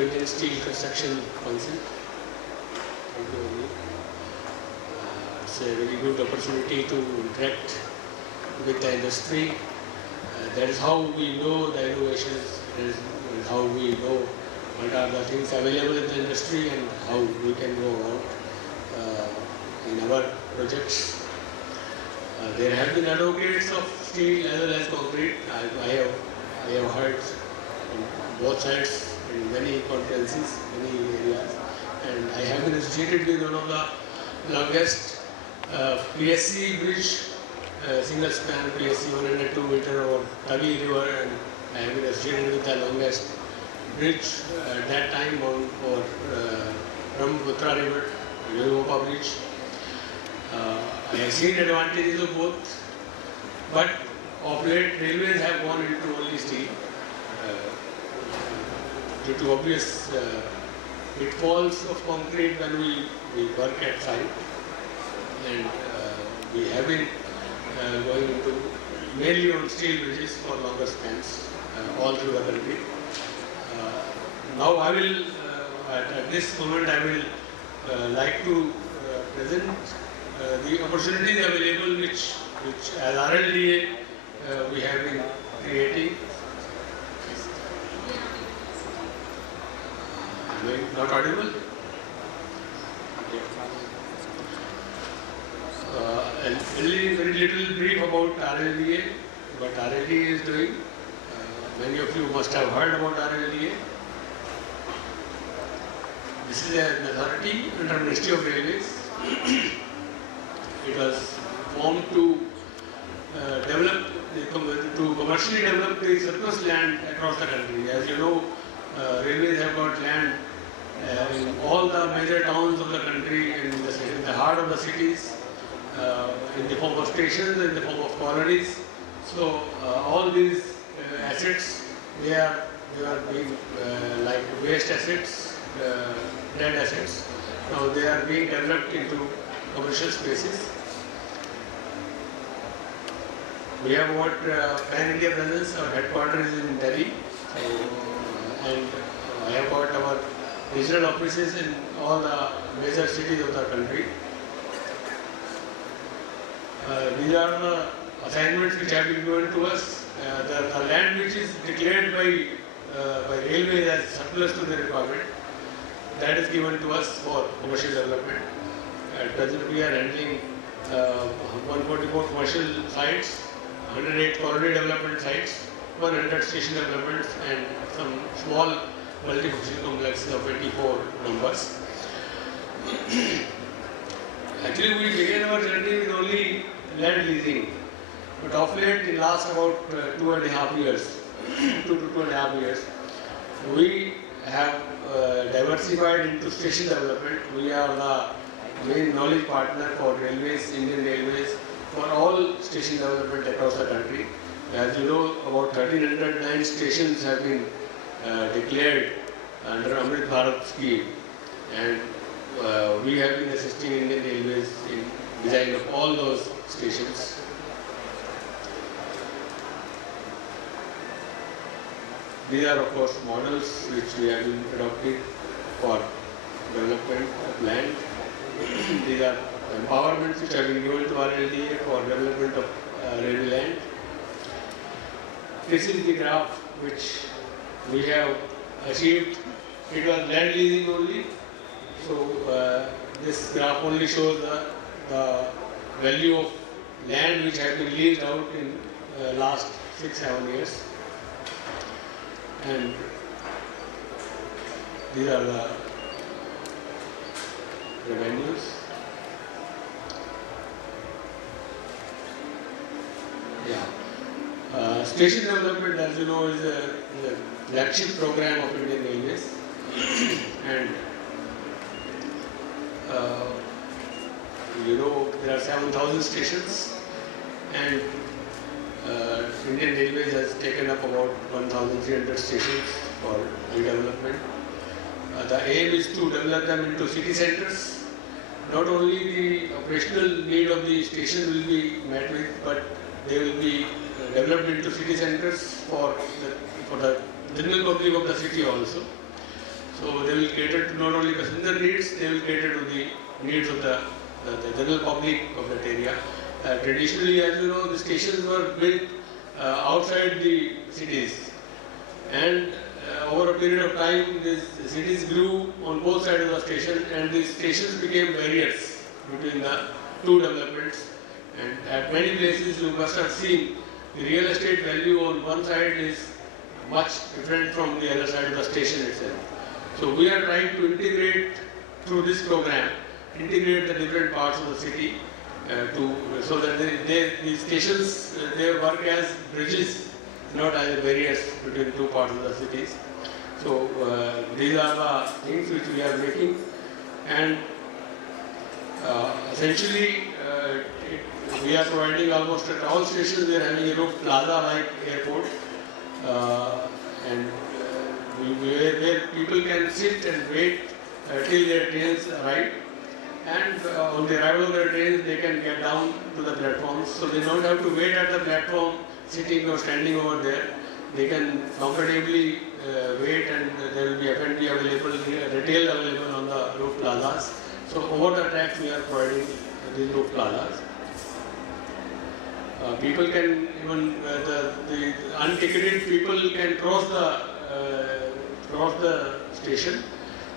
Indian Steel Construction Council. Thank you very much. It's a very good opportunity to interact with the industry. That is how we know the innovations, that is how we know what are the things available in the industry and how we can go about in our projects. There have been advocates of steel as well as concrete. I have heard on both sides in many conferences, many areas, and I have been associated with one of the longest PSC bridge, single span PSC 102 meter over Tavi River, and I have been associated with the longest bridge at that time on Brahmaputra River, Yopa Bridge. I have seen advantages of both, but of late railways have gone into only steel due to obvious pitfalls of concrete when we work at site, and we have been going into mainly on steel bridges for longer spans all through the country. Now I will, at this moment, I will like to present the opportunities available which as RLDA we have been creating. Am I not audible? Very little brief about RLDA, what RLDA is doing. Many of you must have heard about RLDA. This is an authority under Ministry of Railways. It was formed to commercially develop the surplus land across the country. As you know, railways have got land in all the major towns of the country, in the heart of the cities, in the form of stations, in the form of colonies. So all these assets, they are being like waste assets, dead assets. Now they are being developed into commercial spaces. We have got pan-India presence. Our headquarters is in Delhi, and I have got our regional offices in all the major cities of the country. These are the assignments which have been given to us. The land which is declared by railways as surplus to the requirement, that is given to us for commercial development. At present we are handling 144 commercial sites, 108 colony development sites, 100 station developments, and some small multi-function complexes of 24 numbers. Actually, we began our journey with only land leasing, but of late, in last about 2.5 years, 2 to 2.5 years, we have diversified into station development. We are the main knowledge partner for railways, Indian Railways, for all station development across the country. As you know, about 1,309 stations have been declared under Amrit Bharat scheme, and we have been assisting Indian Railways in design of all those stations. These are of course models which we have been adopted for development of land. These are empowerments which have been given to RLDA for development of railway land. This is the graph which we have achieved. It was land leasing only. So this graph only shows the value of land which has been leased out in last 6-7 years. And these are the revenues. Yeah. Station development, as you know, is a flagship program of Indian Railways. And you know, there are 7,000 stations, and Indian Railways has taken up about 1,300 stations for redevelopment. The aim is to develop them into city centers. Not only the operational need of the station will be met with, but they will be developed into city centers for the general public of the city also. So they will cater to not only passenger needs, they will cater to the needs of the general public of that area. Traditionally, as you know, the stations were built outside the cities, and over a period of time, these cities grew on both sides of the station, and the stations became barriers between the two developments. And at many places, you must have seen the real estate value on one side is much different from the other side of the station itself. So we are trying to integrate through this program, integrate the different parts of the city so that the stations they work as bridges, not as barriers between two parts of the cities. So these are the things which we are making, and essentially we are providing almost at all stations. We are having a roof plaza like airport, and where people can sit and wait till their trains arrive. And on the arrival of their trains, they can get down to the platforms. So they don't have to wait at the platform, sitting or standing over there. They can comfortably wait, and there will be F&B available, retail available on the roof plazas. So over the tracks, we are providing these roof plazas. People can even the unticketed people can cross the station,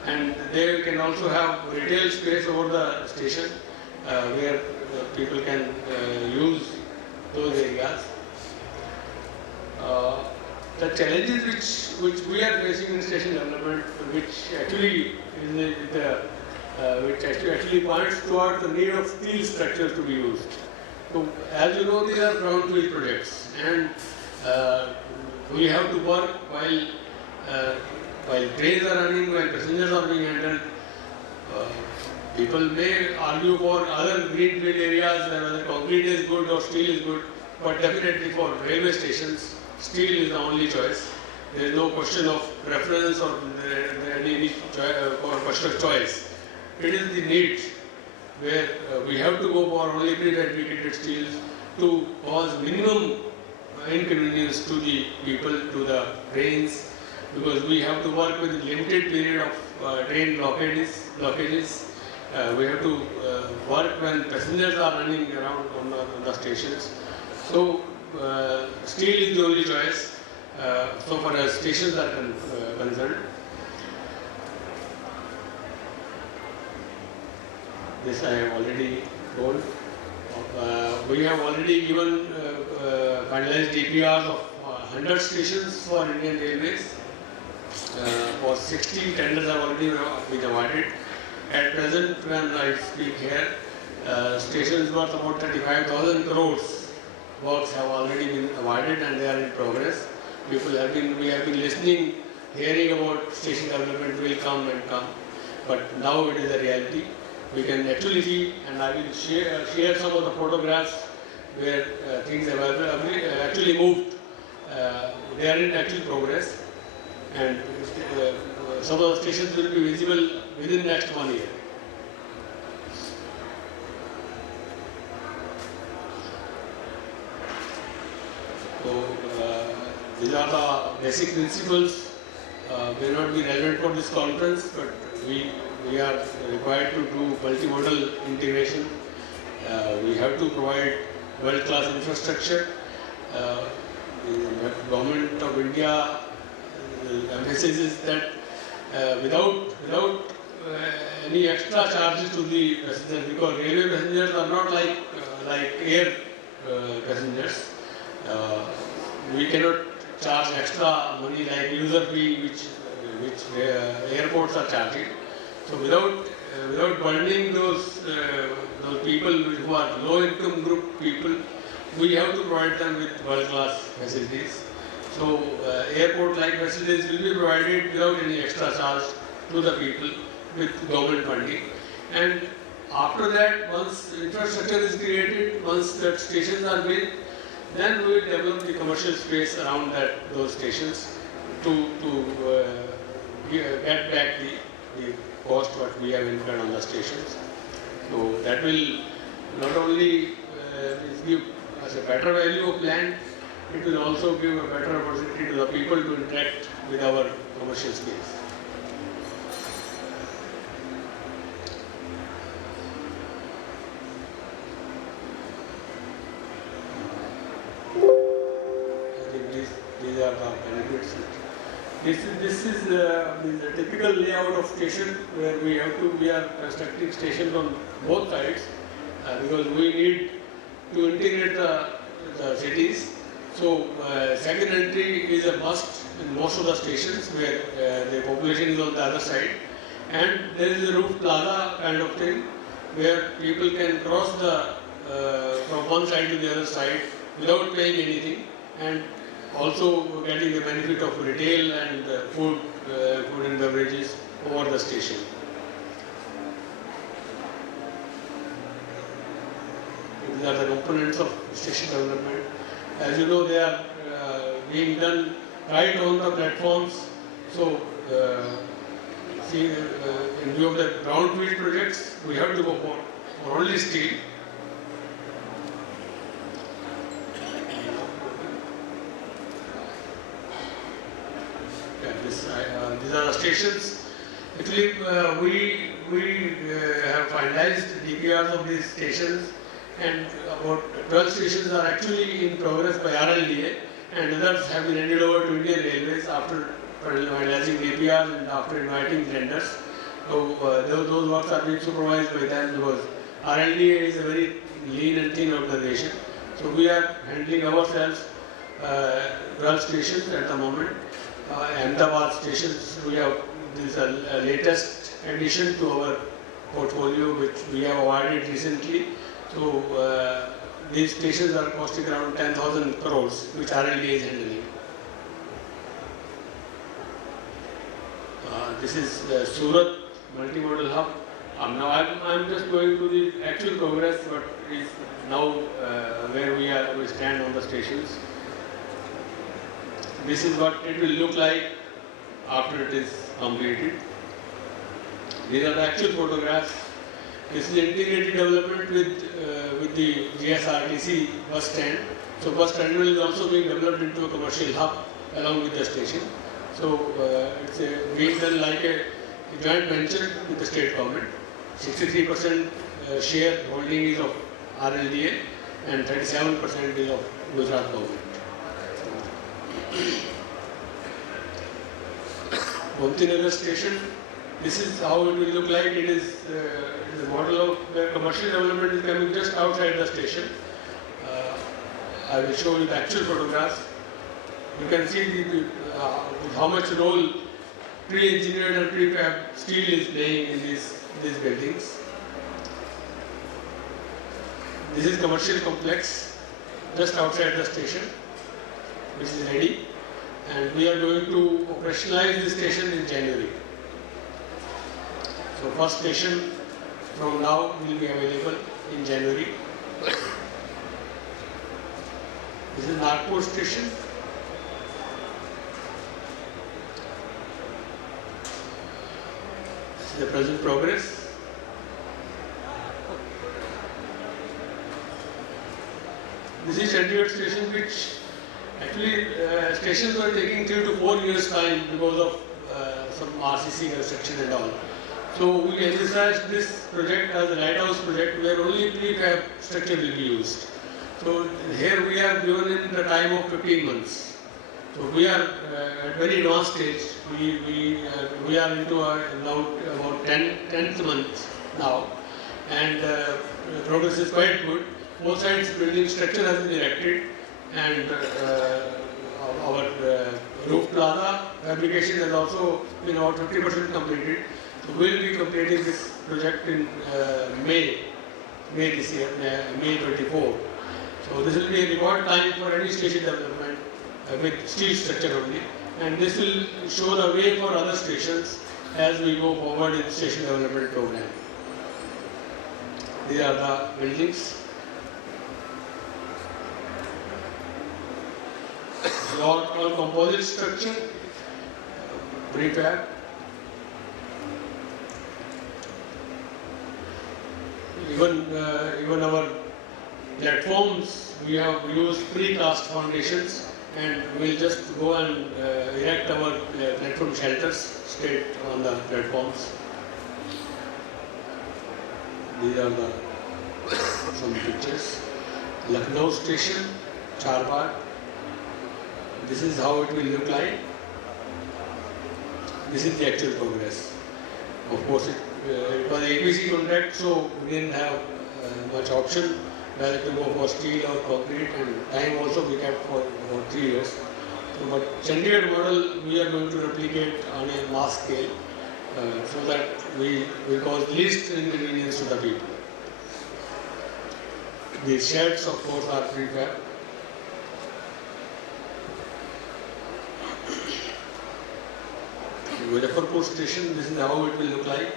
and they can also have retail space over the station where people can use those areas. The challenges which we are facing in station development, which actually points toward the need of steel structures to be used. So, as you know, these are brownfield projects, and we have to work while trains are running, while passengers are being handled. People may argue for other greenfield areas whether concrete is good or steel is good, but definitely for railway stations, steel is the only choice. There is no question of preference or any question of choice. It is the need where we have to go for only prefabricated steels to cause minimum inconvenience to the people, to the trains, because we have to work with a limited period of train blockages. We have to work when passengers are running around on the stations. So steel is the only choice so far as stations are concerned. This I have already told. We have already given finalized DPRs of 100 stations for Indian Railways. For 60 tenders have already been awarded. At present, when I speak here, stations worth about 35,000 crores works have already been awarded, and they are in progress. We have been listening, hearing about station development will come and come, but now it is a reality. We can actually see, and I will share some of the photographs where things have actually moved. They are in actual progress, and some of the stations will be visible within next 1 year. So these are the basic principles. May not be relevant for this conference, but we are required to do multimodal integration. We have to provide world-class infrastructure. The Government of India emphasizes that without any extra charges to the passengers, because railway passengers are not like air passengers. We cannot charge extra money like user fee which airports are charging. So without burdening those people who are low-income group people, we have to provide them with world-class facilities. So airport-like facilities will be provided without any extra charge to the people with government funding. And after that, once infrastructure is created, once the stations are built, then we will develop the commercial space around those stations to get back the cost what we have incurred on the stations. So that will not only give us a better value of land, it will also give a better opportunity to the people to interact with our commercial space. This is the typical layout of station where we are constructing stations on both sides because we need to integrate the cities. So second entry is a must in most of the stations where the population is on the other side, and there is a roof plaza kind of thing where people can cross from one side to the other side without paying anything, and also getting the benefit of retail and food and beverages over the station. These are the components of station development. As you know, they are being done right on the platforms. So, in view of the brownfield projects, we have to go for only steel. These are the stations. Actually, we have finalized DPRs of these stations, and about 12 stations are actually in progress by RLDA, and others have been handed over to Indian Railways after finalizing DPRs and after inviting vendors. So those works are being supervised by them because RLDA is a very lean and thin organization. So we are handling ourselves 12 stations at the moment. Ahmedabad stations, we have this latest addition to our portfolio which we have awarded recently. So these stations are costing around 10,000 crores, which RLD is handling. This is Surat multimodal hub. Now I'm just going to the actual progress, but is now where we stand on the stations. This is what it will look like after it is completed. These are the actual photographs. This is integrated development with the GSRTC bus stand. So bus terminal is also being developed into a commercial hub along with the station. So it's being done like a joint venture with the state government. 63% share holding is of RLDA and 37% is of Gujarat government. Gomtinagar station, this is how it will look like. It is a model of where commercial development is coming just outside the station. I will show you the actual photographs. You can see how much role pre-engineered and prefab steel is playing in these buildings. This is commercial complex just outside the station, which is ready, and we are going to operationalize this station in January. So first station from now will be available in January. This is Nagpur station. This is the present progress. This is Chandigarh station, which actually stations were taking 3 to 4 years time because of some RCC construction and all. So we envisaged this project as a lighthouse project where only prefab structure will be used. So here we are given in the time of 15 months. So we are at very advanced stage. We are into about 10th month now, and progress is quite good. Both sides building structure has been erected, and our roof plaza fabrication has also been about 50% completed. So we will be completing this project in May this year, May 24. So this will be a record time for any station development with steel structure only, and this will show the way for other stations as we go forward in station development program. These are the buildings. All composite structure, prefab. Even our platforms, we have used precast foundations, and we'll just go and erect our platform shelters straight on the platforms. These are some pictures. Lucknow station, Charbar. This is how it will look like. This is the actual progress. Of course, it was an ABC contract, so we didn't have much option whether to go for steel or concrete, and time also we kept for 3 years. So, but Chandigarh model we are going to replicate on a mass scale so that we cause least inconvenience to the people. The sheds, of course, are prefab. Muzaffarpur station, this is how it will look like.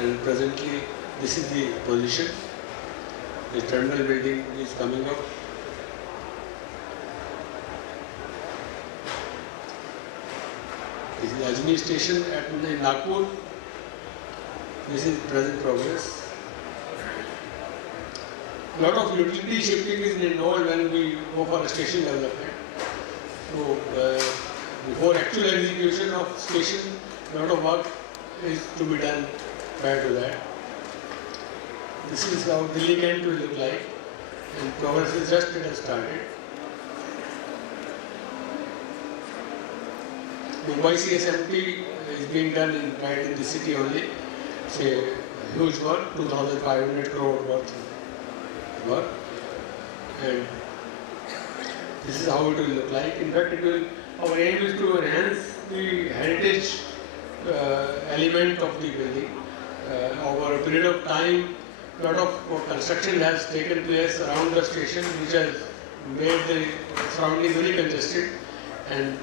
And presently, this is the position. The terminal building is coming up. This is Ajni station at Nagpur. This is present progress. A lot of utility shifting is involved when we go for a station development. So, before actual execution of station, a lot of work is to be done prior to that. This is how Delhi Kent will look like, and progress is just it has started. Mumbai CSMT is being done right in the city only. It's a huge work, 2,500 crore worth of work, and this is how it will look like. In fact, our aim is to enhance the heritage element of the building. Over a period of time, a lot of construction has taken place around the station, which has made the surrounding very congested. And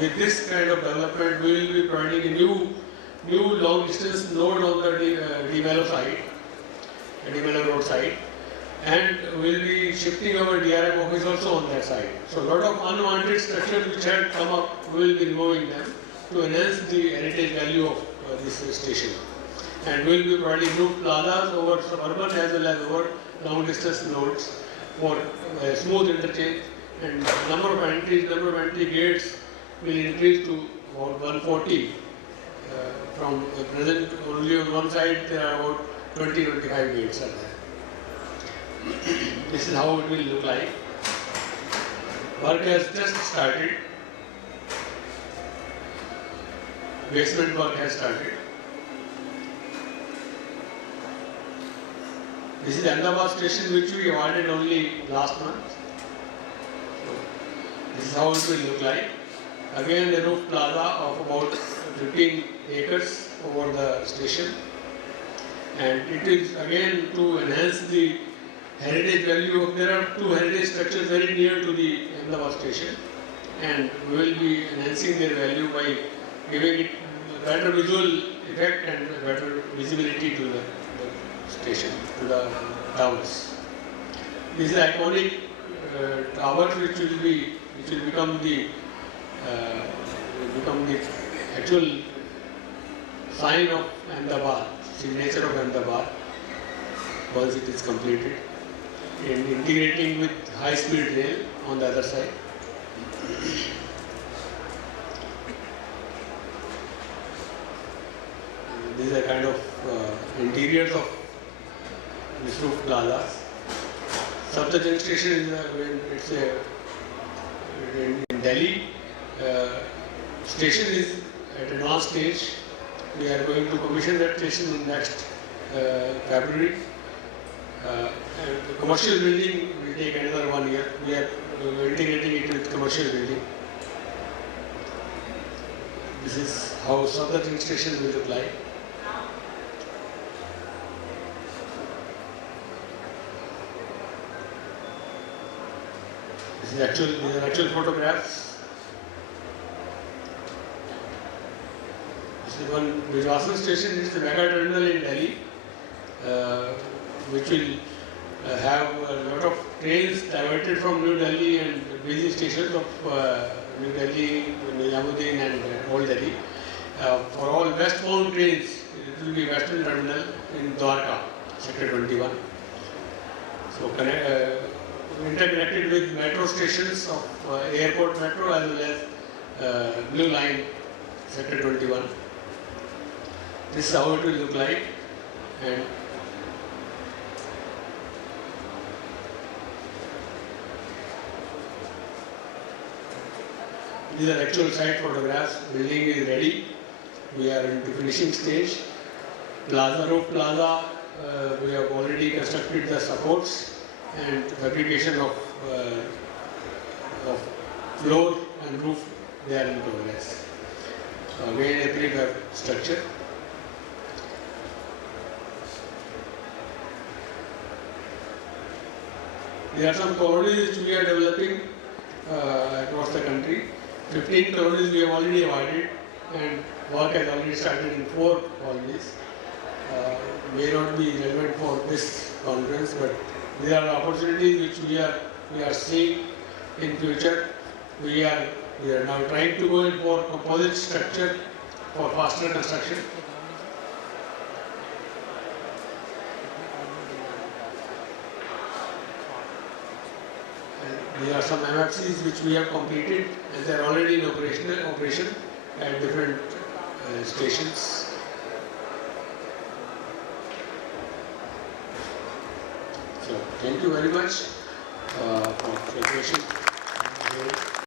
with this kind of development, we will be providing a new long distance node on the DMLO side, DMLO road side. And we will be shifting our DRM office also on that side. So a lot of unwanted structures which had come up, we will be removing them to enhance the heritage value of this station. And we will be providing roof plazas over suburban as well as over long distance nodes for smooth interchange, and number of entry gates will increase to about 140. From present only on one side there are about 20-25 gates are there. This is how it will look like. Work has just started. Basement work has started. This is Ahmedabad station, which we awarded only last month. So, this is how it will look like. Again, a roof plaza of about 15 acres over the station. And it is again to enhance the heritage value. There are two heritage structures very near to the Ahmedabad station, and we will be enhancing their value by giving it better visual effect and better visibility to the station, to the towers. This is iconic tower which will become the actual sign of Ahmedabad, signature of Ahmedabad once it is completed, and integrating with high-speed rail on the other side. These are kind of interiors of this roof plazas. Substation station is in Delhi. Station is at advanced stage. We are going to commission that station in next February. And the commercial building will take another 1 year. We are integrating it with commercial building. This is how Southern station will look like. These are actual photographs. This is one Vijwasan station. This is the mega terminal in Delhi, which will have a lot of trains diverted from New Delhi and busy stations of New Delhi, Nizamuddin and Old Delhi. For all westbound trains, it will be Western Terminal in Dwarka, Sector 21. So interconnected with metro stations of airport metro as well as Blue Line, Sector 21. This is how it will look like, and These are actual site photographs. Building is ready. We are into finishing stage. Plaza, roof plaza, we have already constructed the supports and fabrication of floor and roof, they are in progress. Again, a prefab structure. There are some colonies which we are developing across the country. 15 colonies we have already awarded, and work has already started in 4 colonies. May not be relevant for this conference, but there are opportunities which we are seeing in future. We are now trying to go in for composite structure for faster construction. There are some MFCs which we have completed, and they are already in operation at different stations. So, thank you very much for your question.